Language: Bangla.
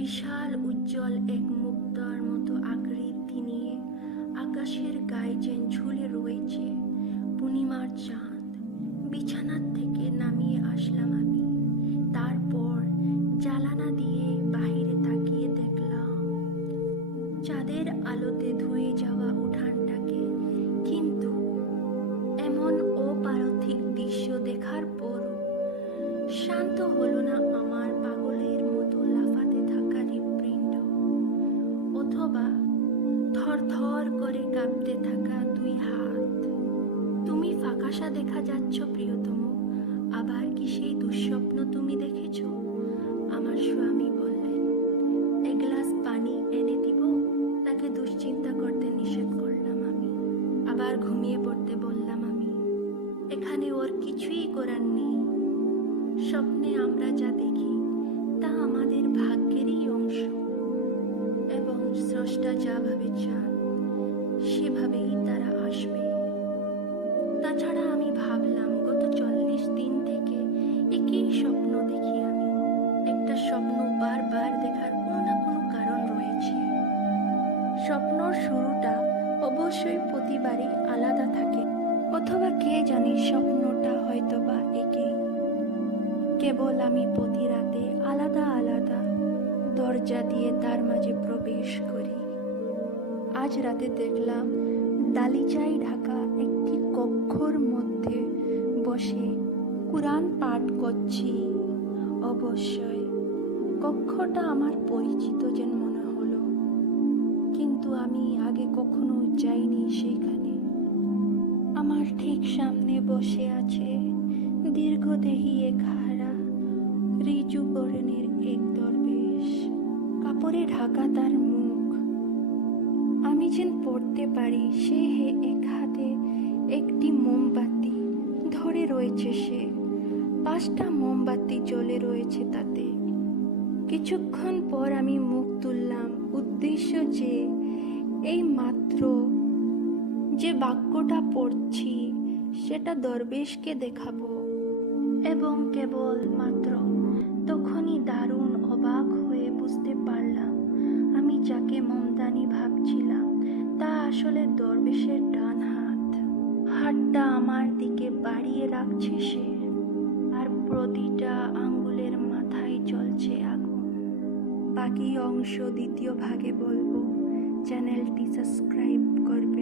বিশাল উজ্জ্বল এক মুক্তার মতো আকৃতি নিয়ে আকাশের গায়ে যেন ঝুলে রয়েছে পূর্ণিমার চাঁদ। বিছানার থেকে নামিয়ে আসলাম আমি। তারপর জানালা দিয়ে বাহিরে তাকিয়ে দেখলাম চাঁদের আলোতে ধুয়ে যাওয়া উঠানটাকে। কিন্তু এমন অপারথিক দৃশ্য দেখার পরও শান্ত হলো না আমার পাগলের মতো লাফাতে থাকা হৃৎপিণ্ড, অথবা থরথর করে কাঁপতে থাকা দুই হাত। তুমি ফ্যাকাশে দেখা যাচ্ছ প্রিয়তম, আবার কি সেই দুঃস্বপ্ন তুমি দেখেছ? আমার স্বামী বললেন। এক গ্লাস পানি এনে দিব? তাকে দুশ্চিন্তা করতে নিষেধ করলাম আমি। আবার ঘুমিয়ে পড়তে বললাম আমি। এখানে ওর কিছুই করার নেই। স্বপ্নে আমরা যা দেখি তা আমাদের ভাগ্যেরই অংশ, এবং স্রষ্টা যাভাবে চান সেভাবেই তারা আসবে। তাছাড়া আমি ভাবলাম গত 40 দিন থেকে একই স্বপ্ন দেখি আমি। একটা স্বপ্ন বারবার দেখার কোনো না কোনো কারণ রয়েছে। স্বপ্নর শুরুটা অবশ্যই প্রতিবারই আলাদা থাকে, অথবা কে জানে স্বপ্নটা হয়তোবা একই। কেবল আমি প্রতি রাতে আলাদা আলাদা দরজা দিয়ে তার মাঝে প্রবেশ করি। আজ রাতে দেখলাম দালিচায় ঢাকা একটি কক্ষর মধ্যে বসে কুরআন পাঠ করছি। অবশ্যই কক্ষটা আমার পরিচিত যেন মনে হলো, কিন্তু আমি আগে কখনো যাইনি সেইখানে। আমার ঠিক সামনে বসে আছে দীর্ঘদেহী এক হারা ঋজু বরণের এক দরবেশ। কাপড়ে ঢাকা তার মুখ। আমি যেন পড়তে পারি সে এক হাতে একটি মোমবাতি ধরে রয়েছে। সে 5টা মোমবাতি জ্বলে রয়েছে তাতে। কিছুক্ষণ পর আমি মুখ তুললাম, উদ্দেশ্য যে এই মাত্র যে বাক্যটা পড়ছি সেটা দরবেশকে দেখাবো। এবং কেবল মাত্র তখনই দারুণ অবাক হয়ে বুঝতে পারলাম আমি যাকে মোমদানি ভাবছিলাম তা আসলে দরবেশের ডান হাত। হাতটা আমার দিকে বাড়িয়ে রাখছে সে, আর প্রতিটা আঙ্গুলের মাথায় জ্বলছে আগুন। বাকি অংশ দ্বিতীয় ভাগে বলবো। চ্যানেলটি সাবস্ক্রাইব করবে।